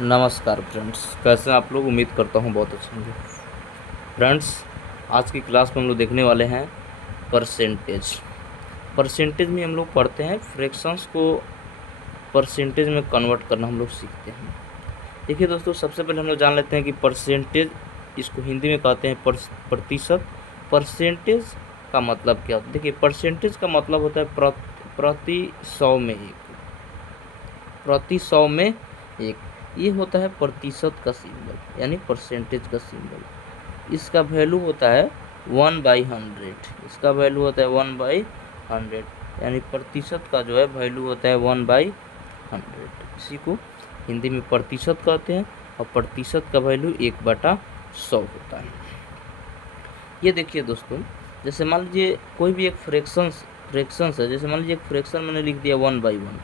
नमस्कार फ्रेंड्स, कैसे हैं आप लोग। उम्मीद करता हूँ बहुत अच्छे होंगे। फ्रेंड्स, आज की क्लास में हम लोग देखने वाले हैं परसेंटेज। परसेंटेज में हम लोग पढ़ते हैं, फ्रैक्शंस को परसेंटेज में कन्वर्ट करना हम लोग सीखते हैं। देखिए दोस्तों, सबसे पहले हम लोग जान लेते हैं कि परसेंटेज, इसको हिंदी में कहते हैं प्रतिशत। परसेंटेज का मतलब क्या होता है। देखिए, परसेंटेज का मतलब होता है प्रति 100 में एक। प्रति 100 में एक, ये होता है प्रतिशत का सिंबल, यानी परसेंटेज का सिंबल। इसका वैल्यू होता है 1/100। इसका वैल्यू होता है 1/100, यानी प्रतिशत का जो है वैल्यू होता है 1/100। इसी को हिंदी में प्रतिशत कहते हैं, और प्रतिशत का वैल्यू 1/100 होता है। ये देखिए दोस्तों, जैसे मान लीजिए कोई भी एक फ्रैक्शंस है। जैसे मान लीजिए एक फ्रैक्शन मैंने लिख दिया 1/1,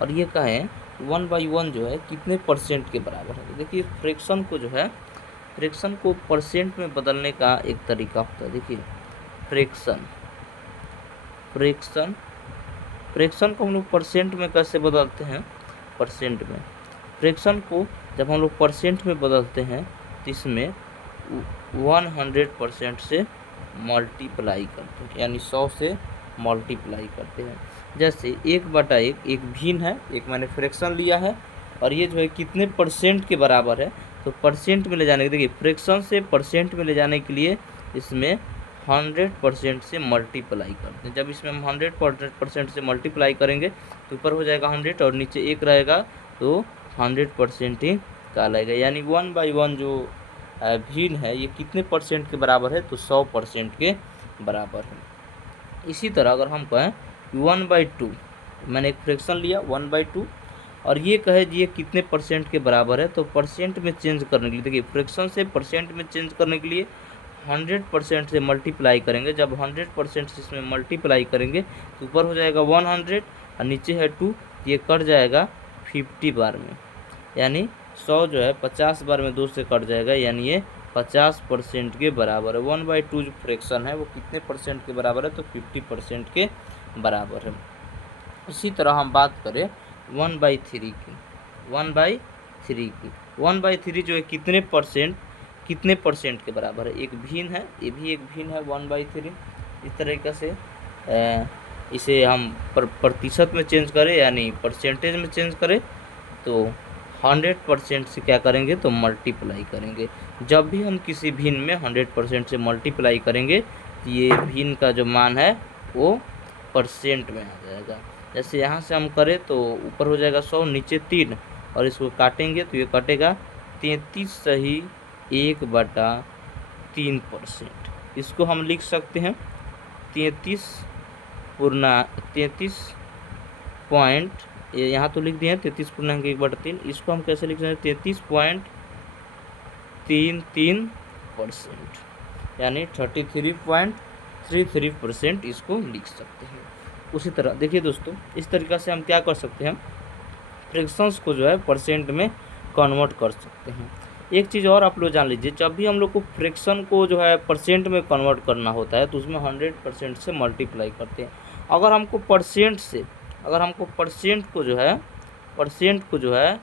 और ये कहें 1/1 जो है कितने परसेंट के बराबर है। तो देखिए, फ्रैक्शन को परसेंट में बदलने का एक तरीका होता है। देखिए, फ्रैक्शन फ्रैक्शन फ्रैक्शन को हम लोग परसेंट में कैसे बदलते हैं। परसेंट में फ्रैक्शन को जब हम लोग परसेंट में बदलते हैं तो इसमें 100% से मल्टीप्लाई करते हैं, यानी 100 से मल्टीप्लाई करते हैं। जैसे 1/1 एक भिन्न है, एक मैंने फ्रैक्शन लिया है, और ये जो है कितने परसेंट के बराबर है। तो परसेंट में ले जाने के, देखिए फ्रैक्शन से परसेंट में ले जाने के लिए इसमें 100% से मल्टीप्लाई करते हैं। जब इसमें हम 100% से मल्टीप्लाई करेंगे तो ऊपर हो जाएगा 100 और नीचे 1 रहेगा, तो 100% ही कहलाएगा। यानी 1/1 जो भिन्न है ये कितने परसेंट के बराबर है, तो 100% के बराबर है। इसी तरह अगर हम कहें 1/2, मैंने एक फ्रैक्शन लिया 1/2, और ये कहे जी ये कितने परसेंट के बराबर है, तो परसेंट में चेंज करने के लिए, देखिए फ्रैक्शन से परसेंट में चेंज करने के लिए 100% से मल्टीप्लाई करेंगे। जब 100% से इसमें मल्टीप्लाई करेंगे तो ऊपर हो जाएगा 100 और नीचे है 2, ये कट जाएगा 50 बार में, यानी 100 जो है 50 बार में 2 से कट जाएगा, यानी ये 50% के बराबर है। 1/2 जो फ्रैक्शन है वो कितने परसेंट के बराबर है, तो 50% के बराबर है। इसी तरह हम बात करें 1/3 की। 1/3 जो है कितने परसेंट के बराबर है। एक भिन्न है, ये भी एक भिन्न है 1/3। इस तरीके से इसे हम प्रतिशत में चेंज करें, यानी परसेंटेज में चेंज करें, तो 100% से क्या करेंगे, तो मल्टीप्लाई करेंगे। जब भी हम किसी भिन्न में 100% से मल्टीप्लाई करेंगे तो ये भिन्न का जो मान है वो परसेंट में आ जाएगा। जैसे यहाँ से हम करें तो ऊपर हो जाएगा 100, नीचे 3, और इसको काटेंगे तो ये कटेगा 33 सही 1/3%। इसको हम लिख सकते हैं 33 पॉइंट, यहाँ तो लिख दिए हैं 33.1/3। इसको हम कैसे लिख सकते हैं, 33.33%, यानी 33.33% इसको लिख सकते हैं। उसी तरह देखिए दोस्तों, इस तरीक़ा से हम क्या कर सकते हैं, फ्रैक्शंस को जो है परसेंट में कन्वर्ट कर सकते हैं। एक चीज़ और आप लोग जान लीजिए, जब भी हम लोग को फ्रैक्शन को जो है परसेंट में कन्वर्ट करना होता है तो उसमें 100% से मल्टीप्लाई करते हैं। अगर हमको परसेंट को जो है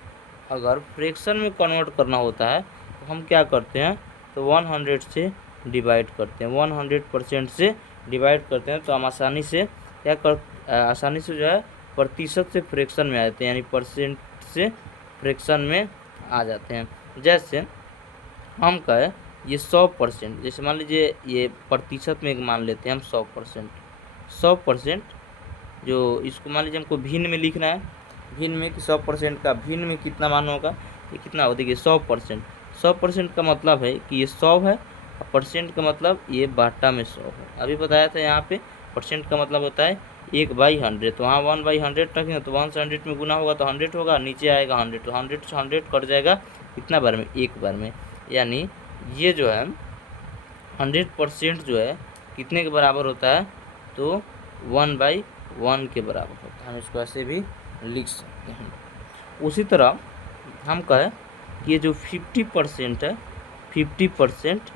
अगर फ्रैक्शन में कन्वर्ट करना होता है तो हम क्या करते हैं, तो 100 से डिवाइड करते हैं। 100% से डिवाइड करते हैं तो हम आसानी से जो है प्रतिशत से फ्रैक्शन में आ जाते हैं, यानी परसेंट से फ्रैक्शन में आ जाते हैं। जैसे हम कहें ये 100%, जैसे मान लीजिए ये प्रतिशत में एक मान लेते हैं हम 100%। जो इसको मान लीजिए हमको भिन्न में लिखना है, भिन्न में कि 100% का भिन्न में कितना मान होगा, ये कितना हो, देखिए 100% का मतलब है कि ये 100 है, और परसेंट का मतलब ये बाटा में 100 है। अभी बताया था यहाँ पे परसेंट का मतलब होता है 1/100, तो वहाँ 1/100 रखेंगे तो 100 में गुना होगा तो 100 होगा, नीचे आएगा 100, तो 100 से 100 कट जाएगा कितना बार में, एक बार में। यानी ये जो है 100% जो है कितने के बराबर होता है, तो 1/1 के बराबर होता है। हम इसको ऐसे भी लिख सकते हैं। उसी तरह हम कहें कि ये जो 50% है, 50%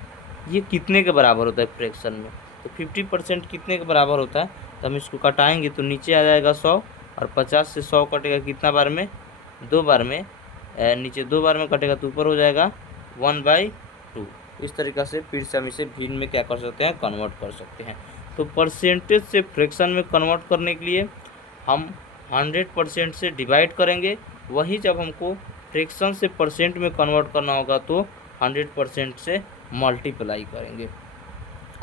ये कितने के बराबर होता है फ्रैक्शन में, तो 50% कितने के बराबर होता है, तो हम इसको कटाएंगे तो नीचे आ जाएगा 100, और 50 से 100 कटेगा कितना बार में, 2 बार में, नीचे 2 बार में कटेगा तो ऊपर हो जाएगा 1/2। इस तरीक़ा से फिर से हम इसे भिन्न में क्या कर सकते हैं, कन्वर्ट कर सकते हैं। तो परसेंटेज से फ्रैक्शन में कन्वर्ट करने के लिए हम 100% से डिवाइड करेंगे, वहीं जब हमको फ्रैक्शन से परसेंट में कन्वर्ट करना होगा तो 100% से मल्टीप्लाई करेंगे।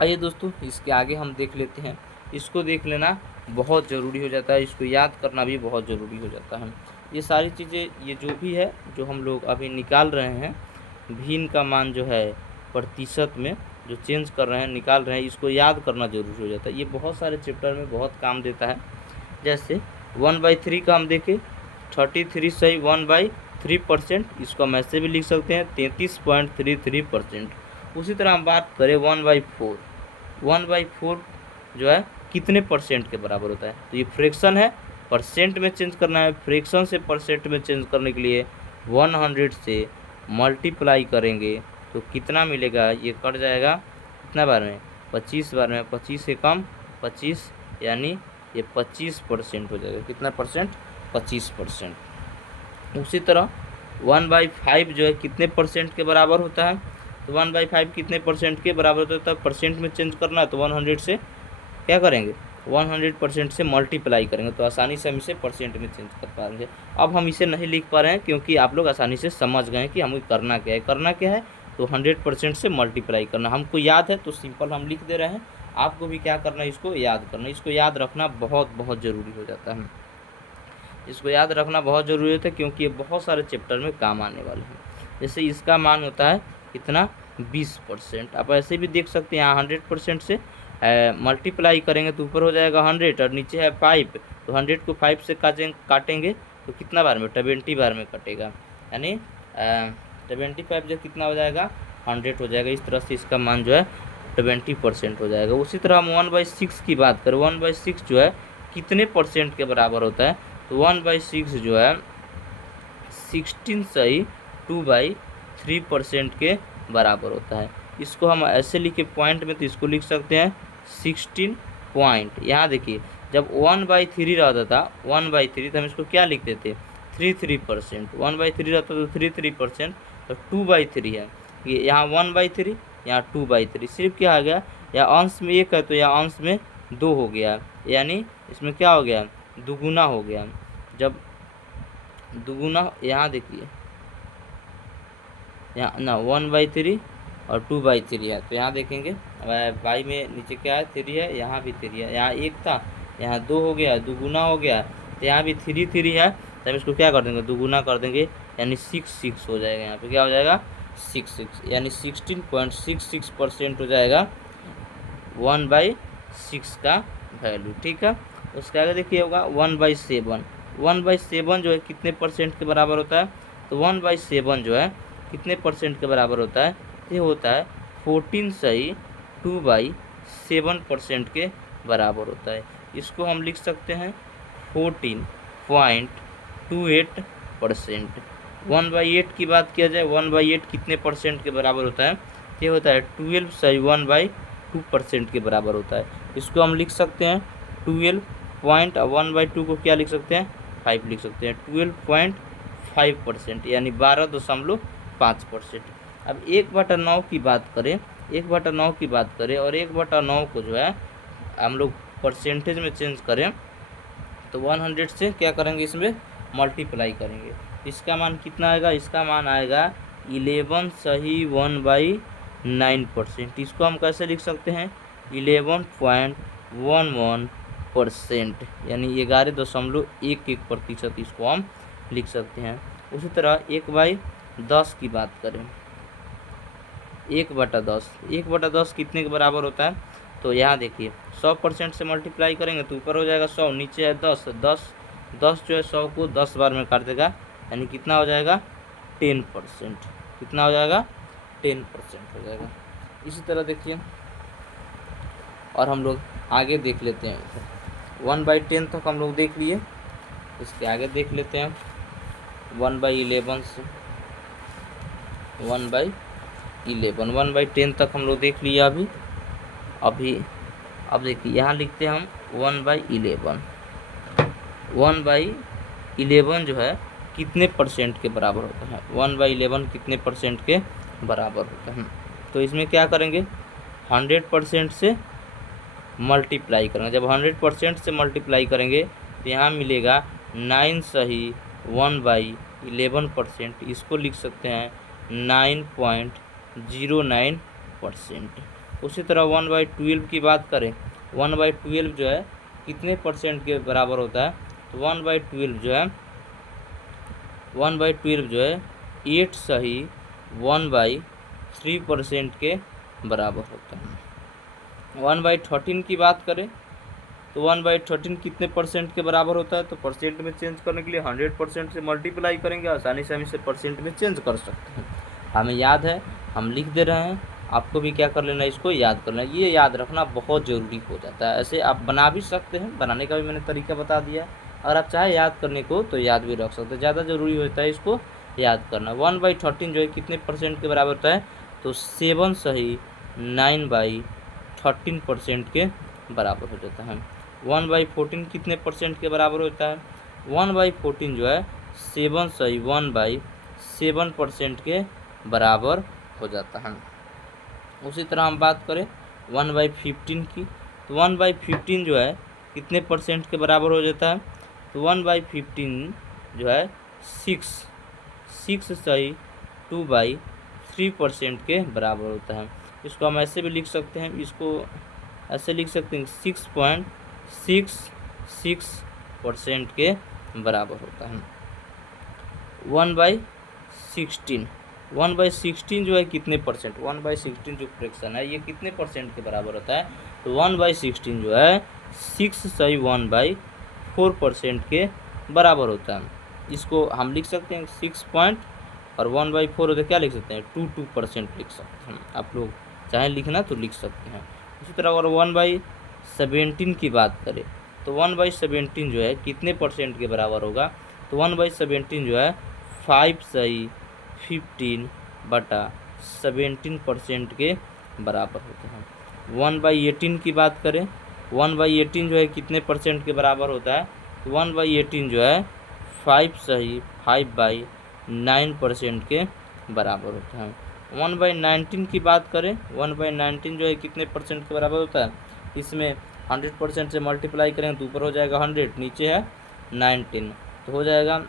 आइए दोस्तों, इसके आगे हम देख लेते हैं। इसको देख लेना बहुत ज़रूरी हो जाता है, इसको याद करना भी बहुत ज़रूरी हो जाता है। ये सारी चीज़ें, ये जो भी है जो हम लोग अभी निकाल रहे हैं, भिन्न का मान जो है प्रतिशत में जो चेंज कर रहे हैं, निकाल रहे हैं, इसको याद करना जरूरी हो जाता है। ये बहुत सारे चैप्टर में बहुत काम देता है। जैसे 1/3 का हम देखें, 33 सही 1/3%, इसको हम ऐसे भी लिख सकते हैं 33.33%। उसी तरह हम बात करें 1/4, 1/4 जो है कितने परसेंट के बराबर होता है। तो ये फ्रैक्शन है, परसेंट में चेंज करना है। फ्रैक्शन से परसेंट में चेंज करने के लिए 100 से मल्टीप्लाई करेंगे तो कितना मिलेगा, ये कट जाएगा कितना बार में, 25 बार में। 25 से कम 25, यानी ये 25% हो जाएगा। कितना परसेंट, 25%। उसी तरह 1/5 जो है कितने परसेंट के बराबर होता है, तो 1/5 कितने परसेंट के बराबर होता है, तब परसेंट में चेंज करना है तो 100 से क्या करेंगे, 100% से मल्टीप्लाई करेंगे तो आसानी से हम इसे परसेंट में चेंज कर पाएंगे। अब हम इसे नहीं लिख पा रहे हैं क्योंकि आप लोग आसानी से समझ गए कि हमें करना क्या है। करना क्या है, तो 100% से मल्टीप्लाई करना। हमको याद है तो सिंपल हम लिख दे रहे हैं, आपको भी क्या करना है, इसको याद करना। इसको याद रखना बहुत बहुत ज़रूरी हो जाता है। इसको याद रखना बहुत ज़रूरी होता है क्योंकि ये बहुत सारे चैप्टर में काम आने वाले हैं। जैसे इसका मान होता है कितना, 20%। आप ऐसे भी देख सकते हैं, यहाँ 100% से मल्टीप्लाई करेंगे तो ऊपर हो जाएगा 100 और नीचे है 5, तो 100 को 5 से काटेंगे तो कितना बार में, 20 बार में कटेगा, यानी 75 जो कितना हो जाएगा, 100 हो जाएगा। इस तरह से इसका मान जो है 20% हो जाएगा। उसी तरह हम 1/6 की बात करें, 1/6 जो है कितने परसेंट के बराबर होता है, तो 1/6 जो है 16 सही 2/3% के बराबर होता है। इसको हम ऐसे लिखे पॉइंट में, तो इसको लिख सकते हैं 16 पॉइंट। यहाँ देखिए, जब 1/3 रहता था, 1/3, तो हम इसको क्या लिखते थे, 33%। 1/3 रहता तो 33%, तो 2/3 है। ये यहाँ 1/3, यहाँ 2/3, सिर्फ क्या आ गया, या अंश में 1 है तो या अंश में 2 हो गया, यानी इसमें क्या हो गया, दुगुना हो गया। जब दुगुना, यहाँ देखिए, यहाँ ना 1/3 और 2/3 है, तो यहाँ देखेंगे बाई में नीचे क्या है, 3 है, यहाँ भी 3 है, यहाँ 1 था, यहाँ 2 हो गया, दुगुना हो गया, तो यहाँ भी 3 है, तो हम इसको क्या कर देंगे, दुगुना कर देंगे, यानी 6 हो जाएगा। यहाँ पे क्या हो जाएगा, 6, यानी 16.66% हो जाएगा 1/6 का वैल्यू। ठीक है, उसके आगे देखिए होगा 1/7। 1/7 जो है कितने परसेंट के बराबर होता है, तो 1/7 जो है कितने परसेंट के बराबर होता है, ये होता है 14 सही 2/7% के बराबर होता है। इसको हम लिख सकते हैं 14.28%। 1/8 की बात किया जाए, 1/8 कितने परसेंट के बराबर होता है, ये होता है 12 सही 1/2% के बराबर होता है। इसको हम लिख सकते हैं 12 पॉइंट, 1/2 को क्या लिख सकते हैं, 5 लिख सकते हैं, 12.5%, यानी 12.5%। अब 1/9 की बात करें, 1/9 की बात करें और 1/9 को जो है हम लोग परसेंटेज में चेंज करें तो 100 से क्या करेंगे, इसमें मल्टीप्लाई करेंगे। इसका मान कितना आएगा, इसका मान आएगा 11 सही 1/9%। इसको हम कैसे लिख सकते हैं, 11.11%, यानी 11.11% इसको हम लिख सकते हैं। उसी तरह 1/10 की बात करें, 1/10, 1/10 कितने के बराबर होता है, तो यहाँ देखिए 100% से मल्टीप्लाई करेंगे तो ऊपर हो जाएगा 100, नीचे है 10, 10 जो है 100 को 10 बार में काट देगा, यानी कितना हो जाएगा, 10%। कितना हो जाएगा, 10% हो जाएगा। इसी तरह देखिए, और हम लोग आगे देख लेते हैं, 1/10 तक हम लोग देख लिए, इसके आगे देख लेते हैं 1/11 से 1/11, 1/10 तक हम लोग देख लिए अभी। अब देखिए यहाँ लिखते हैं हम 1/11। 1/11 जो है कितने परसेंट के बराबर होता है, 1/11 कितने परसेंट के बराबर होता है। तो इसमें क्या करेंगे, 100% से मल्टीप्लाई करेंगे। जब 100% से मल्टीप्लाई करेंगे तो यहाँ मिलेगा 9 सही 1/11%, इसको लिख सकते हैं 9.09%। उसी तरह 1/12 की बात करें, 1/12 जो है कितने परसेंट के बराबर होता है, तो 1/12 जो है 8 सही 1/3% के बराबर होता है। 1/13 की बात करें तो 1/13 कितने परसेंट के बराबर होता है, तो परसेंट में चेंज करने के लिए 100% से मल्टीप्लाई करेंगे, आसानी से हम इसे परसेंट में चेंज कर सकते हैं। हमें याद है, हम लिख दे रहे हैं, आपको भी क्या कर लेना है, इसको याद कर लेना। ये याद रखना बहुत ज़रूरी हो जाता है। ऐसे आप बना भी सकते हैं, बनाने का भी मैंने तरीका बता दिया है। अगर आप चाहे याद करने को तो याद भी रख सकते हैं, ज़्यादा ज़रूरी होता है इसको याद करना। 1/13 जो है कितने परसेंट के बराबर होता है, तो 7 सही 9/13% के बराबर हो जाता है। 1/14 कितने परसेंट के बराबर होता है, 1/14 जो है 7 सही 1/7% के बराबर हो जाता है। उसी तरह हम बात करें 1/15 की, तो 1/15 जो है कितने परसेंट के बराबर हो जाता है, तो 1/15 जो है 6 सही 2/3% के बराबर होता है। इसको हम ऐसे भी लिख सकते हैं, इसको ऐसे लिख सकते हैं 6.66% के बराबर होता है। 1/16 जो है कितने परसेंट, 1/16 जो फ्रैक्शन है ये कितने परसेंट के बराबर होता है, तो 1/16 जो है 6 सही 1/4% के बराबर होता है। इसको हम लिख सकते हैं 6 पॉइंट और 1/4 होता है, क्या लिख सकते हैं 2% लिख सकते हैं। आप लोग चाहे लिखना तो लिख सकते हैं। इसी तरह अगर 1/17 की बात करें तो 1/17 जो है कितने परसेंट के बराबर होगा, तो 1/17 जो है 5 सही 15/17% के बराबर होता है। 1/18 की बात करें, 1/18 जो है कितने परसेंट के बराबर होता है, तो 1/18 जो है 5 सही 5/9% के बराबर होता है। 1/19 की बात करें, 1/19 जो है कितने परसेंट के बराबर होता है, इसमें 100% से मल्टीप्लाई करेंगे तो ऊपर हो जाएगा 100, नीचे है 19, तो हो जाएगा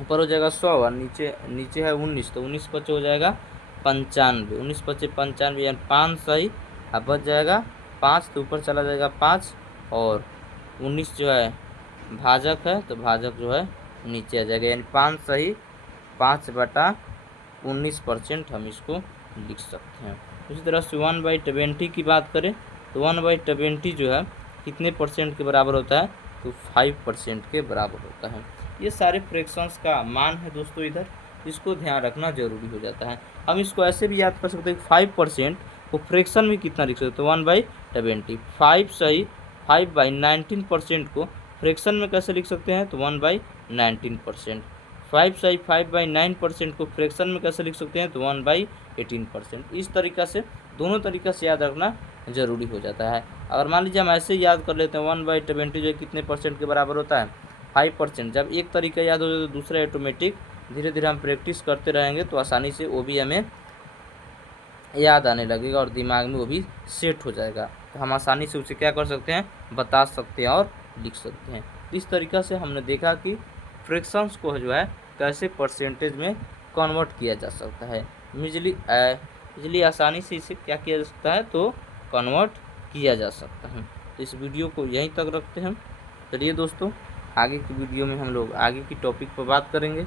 ऊपर हो जाएगा 100 और नीचे है 19, तो 19 बचे हो जाएगा 95, 19 बचे 95 यानी 5 सही, अब बच जाएगा 5, तो ऊपर चला जाएगा 5 और 19 जो है भाजक है तो भाजक जो है नीचे आ जाएगा, यानी 5 सही 5/19% हम इसको लिख सकते हैं। उसी तरह से 1/20 की बात करें तो 1/20 जो है कितने परसेंट के बराबर होता है, तो 5% के बराबर होता है। ये सारे फ्रैक्शंस का मान है दोस्तों, इधर इसको ध्यान रखना जरूरी हो जाता है। हम इसको ऐसे भी याद कर सकते हैं 5% को फ्रैक्शन में कितना लिख सकते हैं, 1/20, 5 सही 5/19% को फ्रैक्शन में कैसे लिख सकते हैं, तो 1/19%, 5 सही 5/9% को फ्रैक्शन में कैसे लिख सकते हैं, तो 1/18%। इस तरीक़ा से दोनों तरीक़ा से याद रखना ज़रूरी हो जाता है। अगर मान लीजिए हम ऐसे याद कर लेते हैं 1/20 जो है कितने परसेंट के बराबर होता है, 5%। जब एक तरीका याद हो जाए तो दूसरा ऑटोमेटिक धीरे धीरे हम प्रैक्टिस करते रहेंगे तो आसानी से वो भी हमें याद आने लगेगा और दिमाग में वो भी सेट हो जाएगा, तो हम आसानी से उसे क्या कर सकते हैं, बता सकते हैं और लिख सकते हैं। इस तरीक़ा से हमने देखा कि फ्रैक्शंस को जो है कैसे परसेंटेज में कन्वर्ट किया जा सकता है। इजली आसानी से इसे क्या किया जा सकता है, तो कन्वर्ट किया जा सकता है। तो इस वीडियो को यहीं तक रखते हैं। चलिए दोस्तों, आगे की वीडियो में हम लोग आगे की टॉपिक पर बात करेंगे।